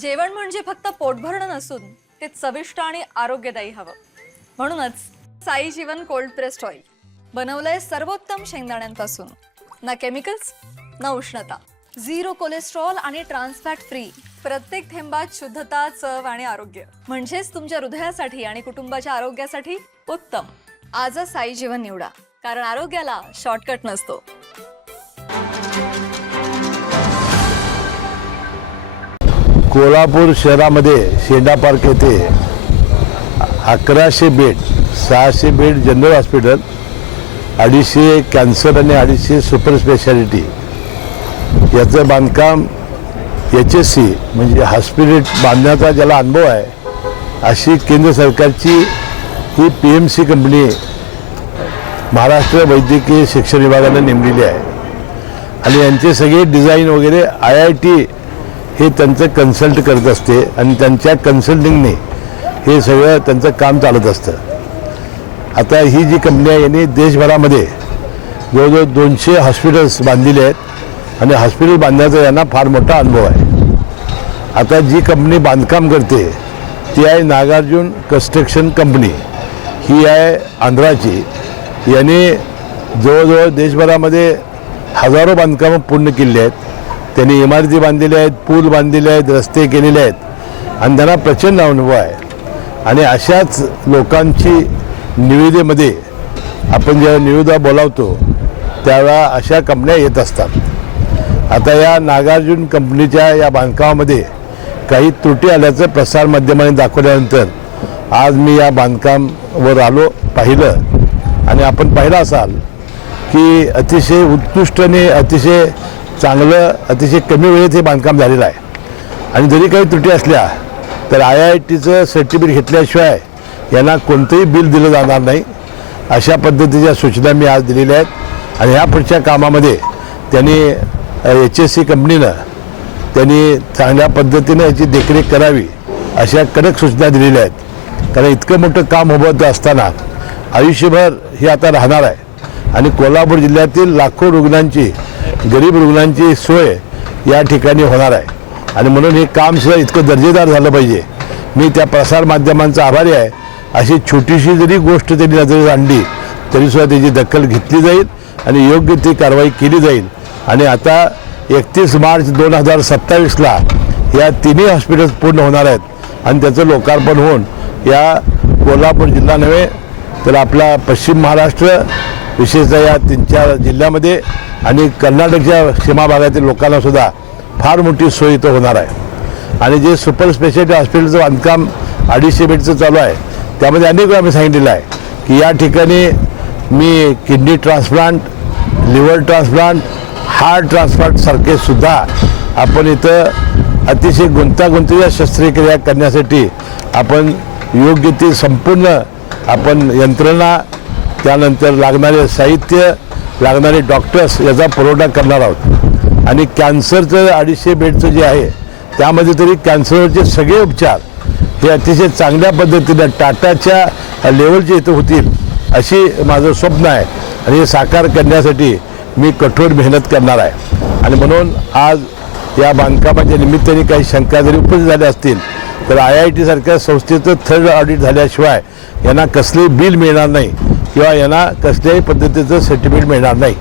जेवण म्हणजे फक्त पोटभरणं नसून ते चविष्ट आणि आरोग्यदायी हवं. म्हणूनच साई जीवन कोल्ड प्रेस्ड ऑइल बनवलंय सर्वोत्तम शेंगदाण्यांपासून. ना केमिकल्स ना उष्णता, झिरो कोलेस्ट्रॉल आणि ट्रान्स फॅट फ्री. प्रत्येक थेंबात शुद्धता, चव आणि आरोग्य. म्हणजेच तुमच्या हृदयासाठी आणि कुटुंबाच्या आरोग्यासाठी उत्तम. आजच साई जीवन निवडा, कारण आरोग्याला शॉर्टकट नसतो. कोल्हापूर शहरामध्ये शेंडा पार्क येथे 1100 bed, 600 bed general hospital, 250 cancer आणि 250 सुपर स्पेशालिटी याचं बांधकाम HSC म्हणजे हॉस्पिटल बांधण्याचा ज्याला अनुभव आहे अशी केंद्र सरकारची ही PMC कंपनी महाराष्ट्र वैद्यकीय शिक्षण विभागाने नेमलेली आहे. आणि यांचे सगळे डिझाईन वगैरे IIT हे त्यांचं कन्सल्ट करत असते आणि त्यांच्या कन्सल्टिंगने हे सगळं त्यांचं काम चालत असतं. आता ही जी कंपनी आहे यांनी देशभरामध्ये जवळजवळ 200 हॉस्पिटल्स बांधलेले आहेत आणि हॉस्पिटल बांधण्याचा यांना फार मोठा अनुभव आहे. आता जी कंपनी बांधकाम करते ती आहे नागार्जुन कन्स्ट्रक्शन कंपनी. ही आहे आंध्राची. याने जवळजवळ देशभरामध्ये हजारो बांधकामं पूर्ण केली आहेत. त्यांनी इमारती बांधलेल्या आहेत, पूल बांधलेले आहेत, रस्ते केलेले आहेत आणि त्यांना प्रचंड अनुभव आहे. आणि अशाच लोकांची निविदेमध्ये आपण जेव्हा निविदा बोलावतो त्यावेळेला अशा कंपन्या येत असतात. आता या नागार्जुन कंपनीच्या या बांधकामामध्ये काही त्रुटी आल्याचं प्रसारमाध्यमांनी दाखवल्यानंतर आज मी या बांधकामावर आलो, पाहिलं. आणि आपण पाहिलं असाल की अतिशय उत्कृष्ट आणि अतिशय चांगलं, अतिशय कमी वेळेत हे बांधकाम झालेलं आहे. आणि जरी काही त्रुटी असल्या तर IITचं सर्टिफिकेट घेतल्याशिवाय यांना कोणतंही बिल दिलं जाणार नाही. अशा पद्धतीच्या सूचना मी आज दिलेल्या आहेत. आणि ह्या पुढच्या कामामध्ये त्यांनी HSC कंपनीनं त्यांनी चांगल्या पद्धतीनं याची देखरेख करावी अशा कडक सूचना दिलेल्या आहेत. कारण इतकं मोठं काम उभं असताना आयुष्यभर हे आता राहणार आहे. आणि कोल्हापूर जिल्ह्यातील लाखो रुग्णांची, गरीब रुग्णांची सोय या ठिकाणी होणार आहे. आणि म्हणून हे कामसुद्धा इतकं दर्जेदार झालं पाहिजे. मी त्या प्रसारमाध्यमांचा आभारी आहे. अशी छोटीशी जरी गोष्ट त्यांनी नजरेस आणली तरीसुद्धा त्याची दखल घेतली जाईल आणि योग्य ती कारवाई केली जाईल. आणि आता 31 मार्च 2027ला या तिन्ही हॉस्पिटल्स पूर्ण होणार आहेत आणि त्याचं लोकार्पण होऊन या कोल्हापूर जिल्हा नव्हे तर आपला पश्चिम महाराष्ट्र, विशेषतः या 3-4 जिल्ह्यामध्ये आणि कर्नाटकच्या सीमा भागातील लोकांनासुद्धा फार मोठी सोय इथं होणार आहे. आणि जे सुपर स्पेशालिटी हॉस्पिटलचं बांधकाम 250 बेडचं चालू आहे त्यामध्ये अनेक वेळा मी सांगितलेलं आहे की या ठिकाणी मी kidney transplant, liver transplant, heart ट्रान्सप्लांटसारखे सुद्धा आपण इथं अतिशय गुंतागुंतीच्या शस्त्रक्रिया करण्यासाठी आपण योग्य ती संपूर्ण आपण यंत्रणा, त्यानंतर लागणारे साहित्य, लागणारे डॉक्टर्स याचा पुरवठा करणार आहोत. आणि कॅन्सरचं 250 बेडचं जे आहे त्यामध्ये तरी कॅन्सरवरचे सगळे उपचार हे अतिशय चांगल्या पद्धतीने टाटाच्या लेवलचे इथं होतील अशी माझं स्वप्न आहे. आणि हे साकार करण्यासाठी मी कठोर मेहनत करणार आहे. आणि म्हणून आज या बांधकामाच्या निमित्ताने काही शंका जरी उपस्थित झाल्या असतील तर IIT सारख्या संस्थेचं थर्ड ऑडिट झाल्याशिवाय यांना कसलेही बिल मिळणार नाही किंवा यांना कसल्याही पद्धतीचं सर्टिफिकेट मिळणार नाही.